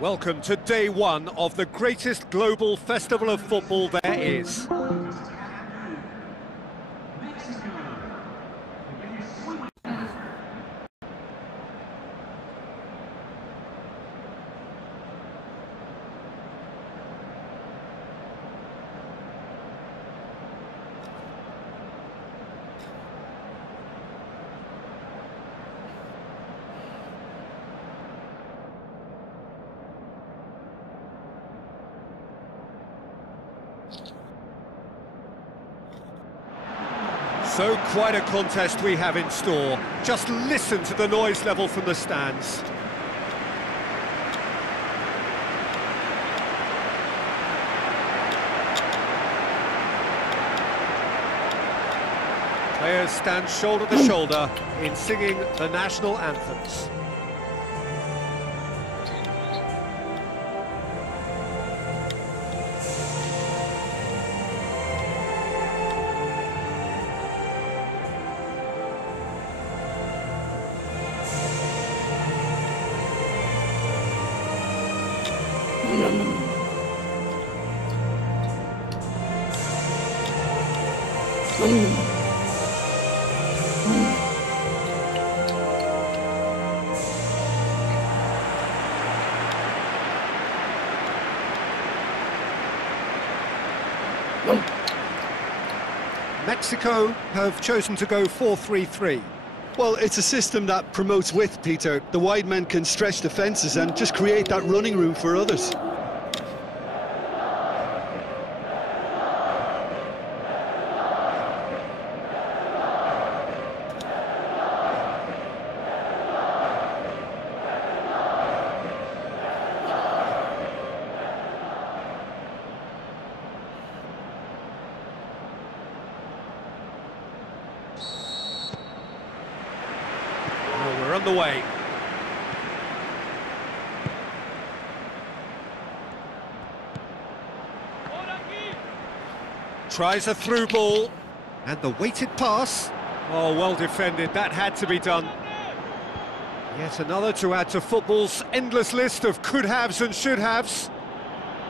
Welcome to day one of the greatest global festival of football there is. So quite a contest we have in store. Just listen to the noise level from the stands. Players stand shoulder to shoulder in singing the national anthems. Mexico have chosen to go 4-3-3. Well, it's a system that promotes width, Peter. The wide men can stretch defences and just create that running room for others. We're on the way. Tries a through ball, and the weighted pass. Oh, well defended, that had to be done. Yet another to add to football's endless list of could-haves and should-haves.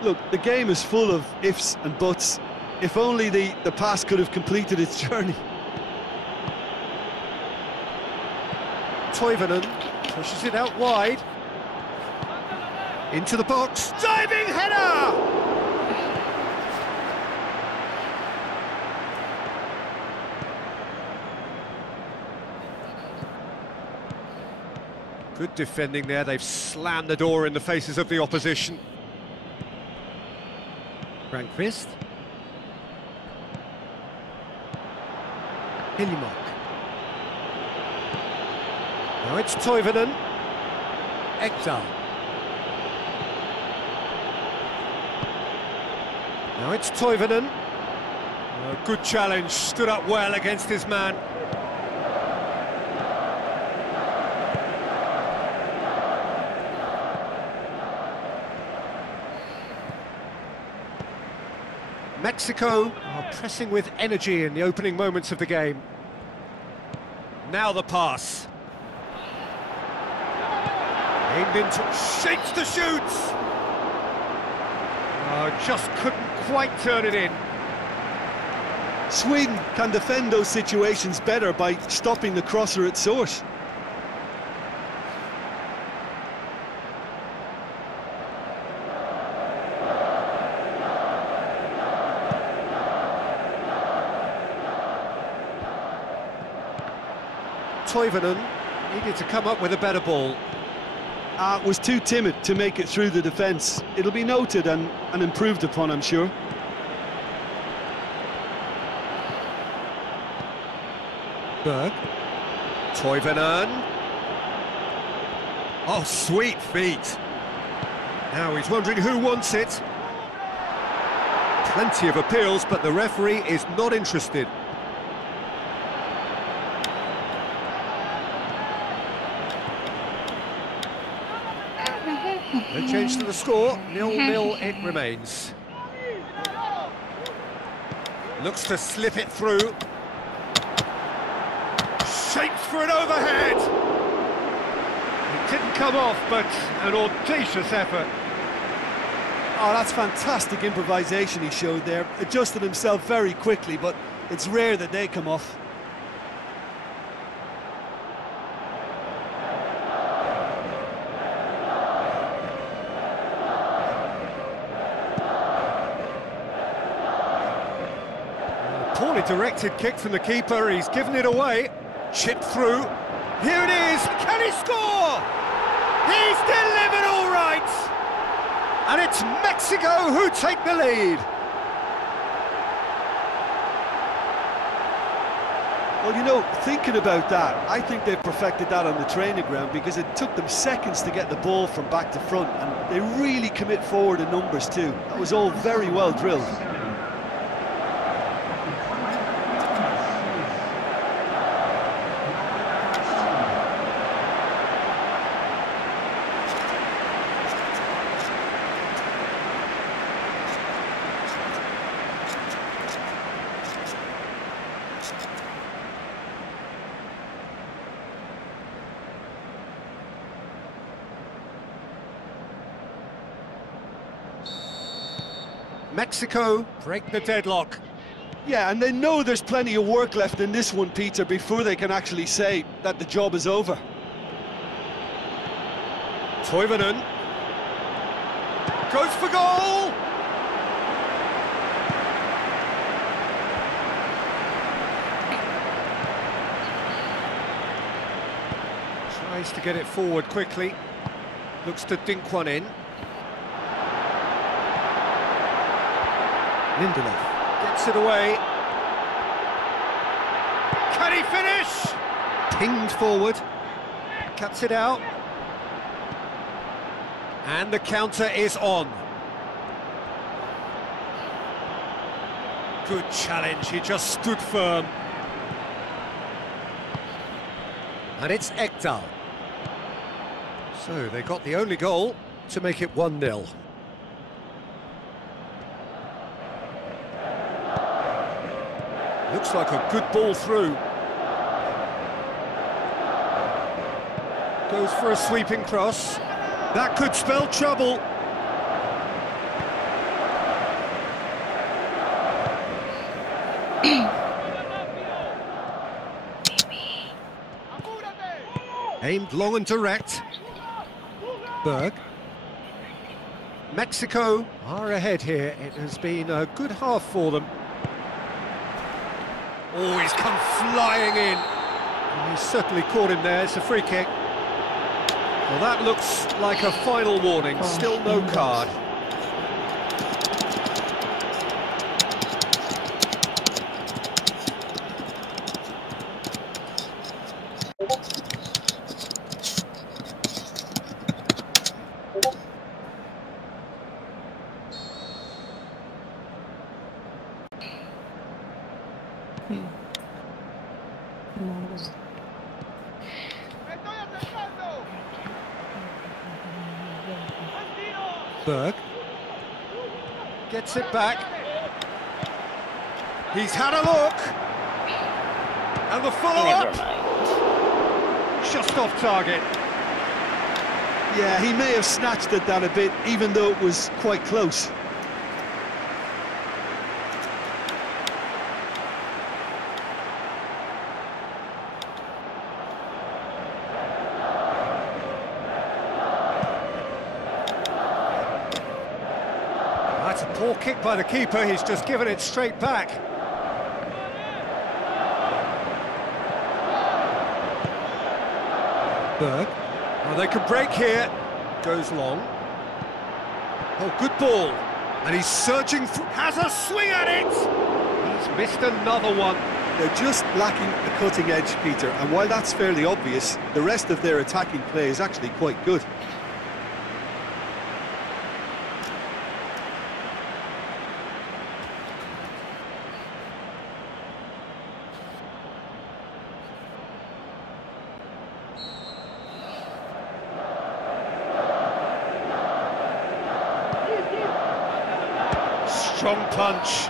Look, the game is full of ifs and buts. If only the pass could have completed its journey. Toivonen pushes it out wide. Into the box. Diving header! Good defending there. They've slammed the door in the faces of the opposition. Frankvist. Hillimark. Now it's Toivonen. Ekdal. Now it's Toivonen. A good challenge, stood up well against his man. Mexico are pressing with energy in the opening moments of the game. Now the pass. Aimed into, shapes the shoots! Just couldn't quite turn it in. Sweden can defend those situations better by stopping the crosser at source. Toivonen needed to come up with a better ball. Was too timid to make it through the defence. It'll be noted and improved upon, I'm sure. Berg. Toivonen. Oh, sweet feet. Now he's wondering who wants it. Plenty of appeals, but the referee is not interested. No change to the score, 0-0 it remains. Looks to slip it through. Shapes for an overhead! Didn't come off, but an audacious effort. Oh, that's fantastic improvisation he showed there. Adjusted himself very quickly, but it's rare that they come off. Poorly directed kick from the keeper, he's given it away. Chipped through. Here it is, can he score? He's delivered all right! And it's Mexico who take the lead. Well, you know, thinking about that, I think they perfected that on the training ground because it took them seconds to get the ball from back to front, and they really commit forward in numbers too. That was all very well drilled. Mexico break the deadlock. Yeah, and they know there's plenty of work left in this one, Peter, before they can actually say that the job is over. Toivonen goes for goal! Tries to get it forward quickly. Looks to dink one in. Lindelof gets it away. Can he finish? Pinged forward. Cuts it out. And the counter is on. Good challenge, he just stood firm. And it's Ekdal. So they got the only goal to make it 1-0. Looks like a good ball through. Goes for a sweeping cross. That could spell trouble. Aimed long and direct. Berg. Mexico are ahead here. It has been a good half for them. Oh, he's come flying in. He's certainly caught him there. It's a free kick. Well, that looks like a final warning. Still no card. Berg gets it back. He's had a look. And the follow-up. Just off target. Yeah, he may have snatched at that a bit, even though it was quite close. That's a poor kick by the keeper, he's just given it straight back. Berg. Oh, they can break here. Goes long. Oh, good ball. And he's surging through. Has a swing at it! He's missed another one. They're just lacking the cutting edge, Peter, and while that's fairly obvious, the rest of their attacking play is actually quite good. Strong punch.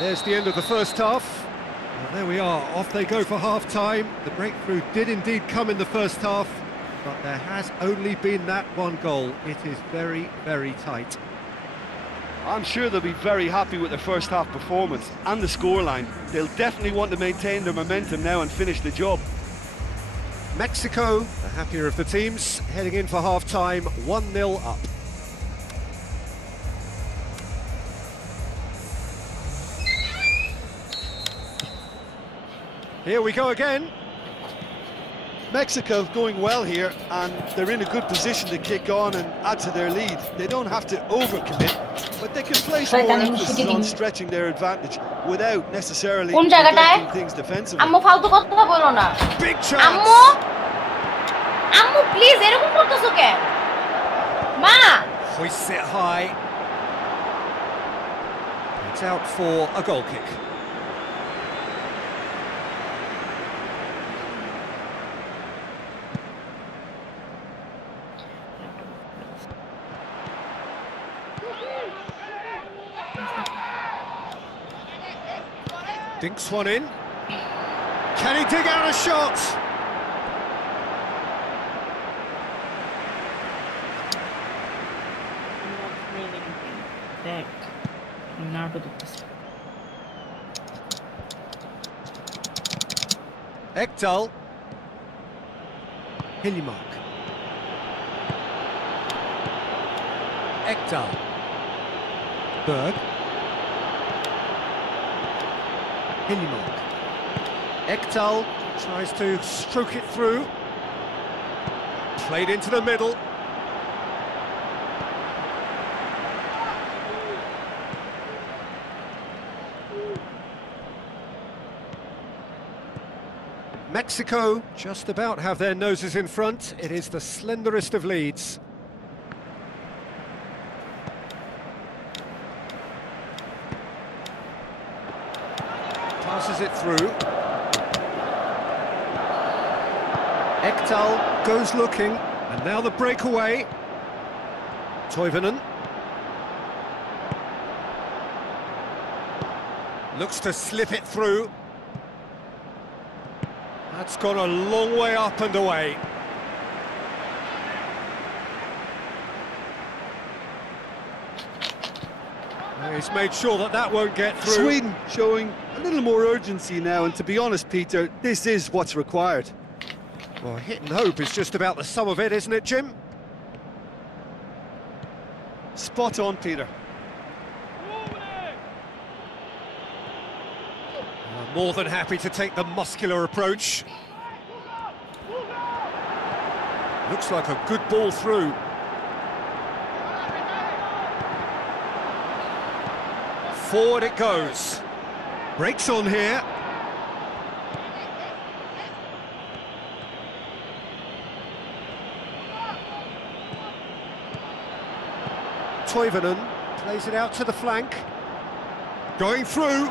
There's the end of the first half. Well, there we are, off they go for half-time. The breakthrough did indeed come in the first half, but there has only been that one goal. It is very, very tight. I'm sure they'll be very happy with their first half performance and the scoreline. They'll definitely want to maintain their momentum now and finish the job. Mexico, the happier of the teams, heading in for half-time, 1-0 up. Here we go again. Mexico going well here, and they're in a good position to kick on and add to their lead. They don't have to overcommit, but they can place more emphasis on stretching their advantage without necessarily neglecting things defensively. Big chance! আম্মু please এরকম করতেছো কেন মা Hoists it high. It's out for a goal kick. Dinks one in. Can he dig out a shot? Ekdal. Hillimark. Ekdal. Berg. Hillimark. Ekdal tries to stroke it through. Played into the middle. Mexico just about have their noses in front. It is the slenderest of leads. Passes it through. Ekdal goes looking, and now the breakaway. Toivonen. Looks to slip it through. That's gone a long way up and away. He's made sure that that won't get through. Sweden showing a little more urgency now, and to be honest, Peter, this is what's required. Well, hit and hope is just about the sum of it, isn't it, Jim? Spot on, Peter. More than happy to take the muscular approach. Looks like a good ball through. Forward it goes. Breaks on here. Toivonen plays it out to the flank. Going through.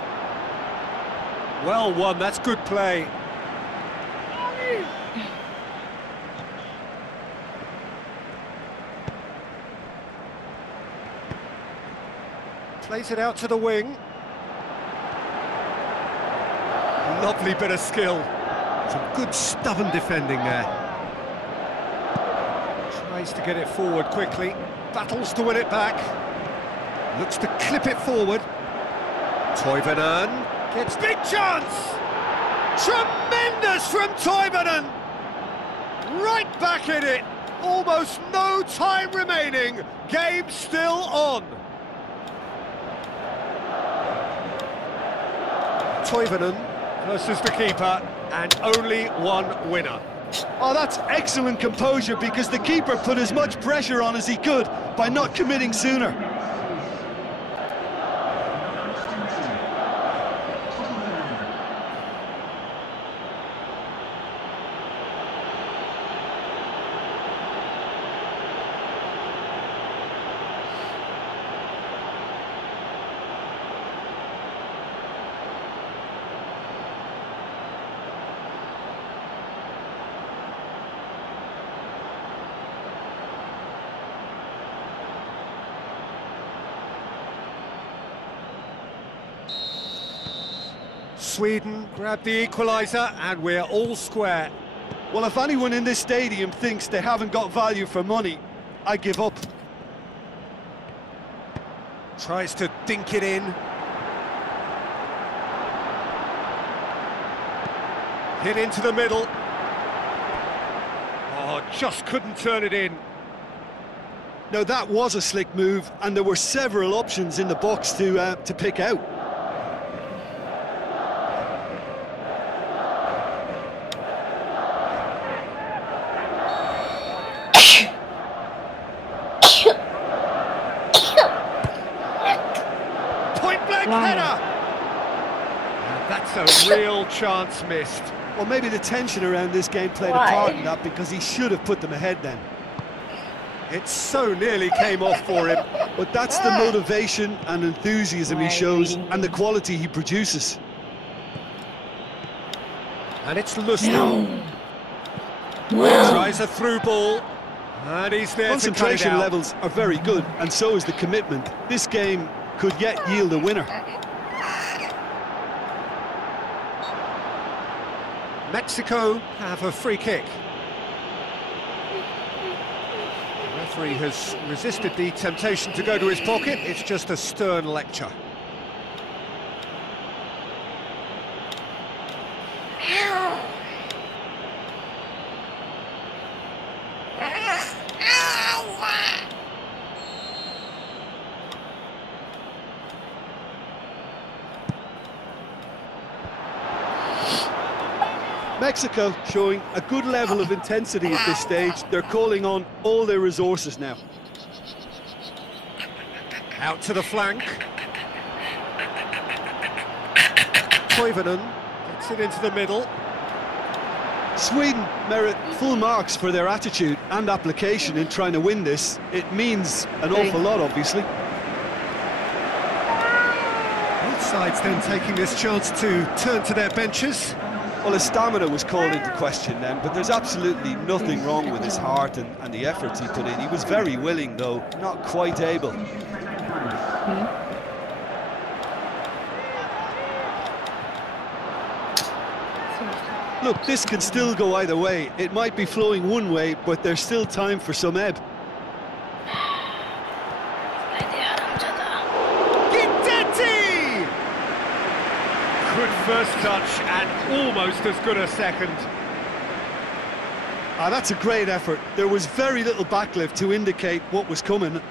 Well won, that's good play. Plays it out to the wing. Lovely bit of skill. Some good stubborn defending there. Tries to get it forward quickly. Battles to win it back. Looks to clip it forward. Toivonen. Gets big chance! Tremendous from Toivonen! Right back in it! Almost no time remaining. Game still on. Toivonen versus the keeper, and only one winner. Oh, that's excellent composure, because the keeper put as much pressure on as he could by not committing sooner. Sweden grab the equaliser and we're all square. Well, if anyone in this stadium thinks they haven't got value for money, I give up. Tries to dink it in. Hit into the middle. Oh, just couldn't turn it in. Now that was a slick move, and there were several options in the box to pick out. Point blank header. And that's a real chance missed. Well, maybe the tension around this game played a part in that, because he should have put them ahead then. It so nearly came off for him. But that's the motivation and enthusiasm he shows, and the quality he produces. And it's Lustig. Tries a through ball. And he's there. Concentration levels are very good, and so is the commitment. This game could yet yield a winner. Mexico have a free kick. The referee has resisted the temptation to go to his pocket. It's just a stern lecture. Mexico showing a good level of intensity at this stage. They're calling on all their resources now. Out to the flank. Toivonen gets it into the middle. Sweden merit full marks for their attitude and application in trying to win this. It means an awful lot, obviously. Both sides then taking this chance to turn to their benches. Well, his stamina was called into question then, but there's absolutely nothing wrong with his heart and the efforts he put in. He was very willing, though, not quite able. Look, this can still go either way. It might be flowing one way, but there's still time for some ebb. Good first touch and almost as good a second. That's a great effort. There was very little backlift to indicate what was coming.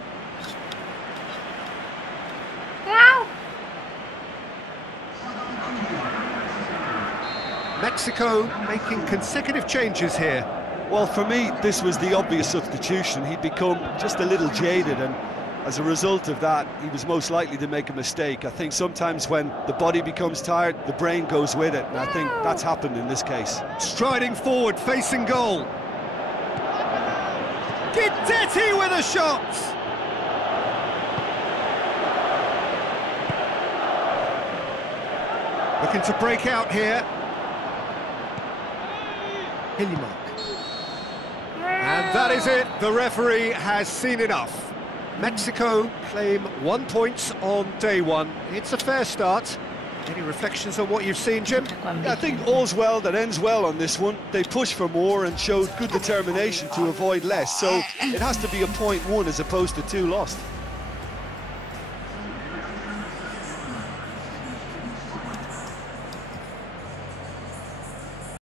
Mexico making consecutive changes here. Well, for me, this was the obvious substitution. He'd become just a little jaded, and as a result of that, he was most likely to make a mistake. I think sometimes when the body becomes tired, the brain goes with it, and I think that's happened in this case. Striding forward, facing goal. Guidetti with a shot! Looking to break out here. Hillimark. And that is it. The referee has seen enough. Mexico claim 1 point on day one. It's a fair start. Any reflections on what you've seen, Jim? Yeah, I think all's well that ends well on this one. They pushed for more and showed good determination to avoid less, so it has to be a point won as opposed to 2 lost.